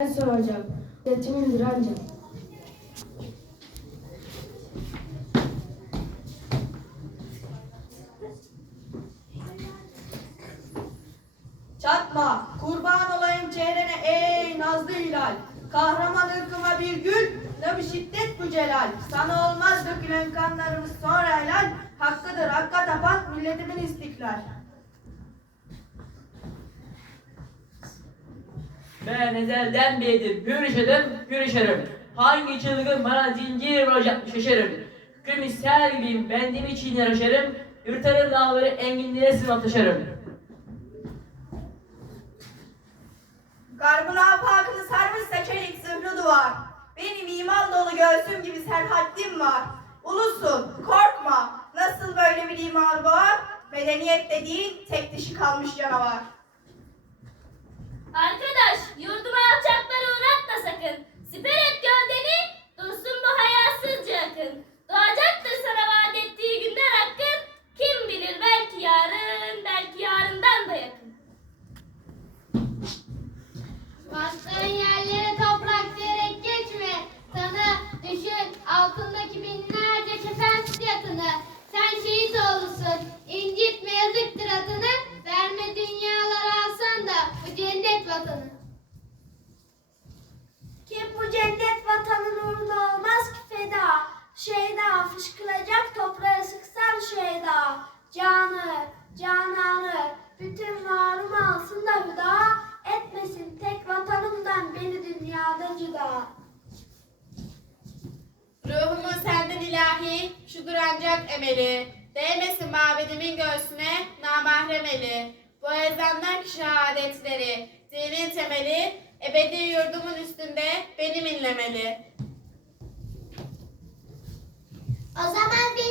Ben soracağım. Yetimindir ancak. Çatma, kurban olayım çehrene ey nazlı hilal. Kahraman ırkıma bir gül, ne bir şiddet bu celal. Sana olmaz dökülen kanlarımız sonra helal. Hakkıdır hakka tapan milletimin istiklal. Ben ezelden beridir hür yaşarım. Hangi çılgın bana zincir vuracak şaşarım. Hüküm sel gibiyim, bendim için yaraşarım. Yırtarım dağları enginlere sırma taşarım. Garbın afakını sarmışsa çelik zırhlı duvar. Benim iman dolu göğsüm gibi serhattim var. Ulusun, korkma. Nasıl böyle bir iman var? Medeniyet dediğin tek dişi kalmış canavar. Arkadaş ilahi, şudur ancak emeli. Değmesin mabedimin göğsüne namahrem eli. Bu ezanlar ki şehadetleri, dinin temeli, ebedi yurdumun üstünde benim inlemeli. O zaman bir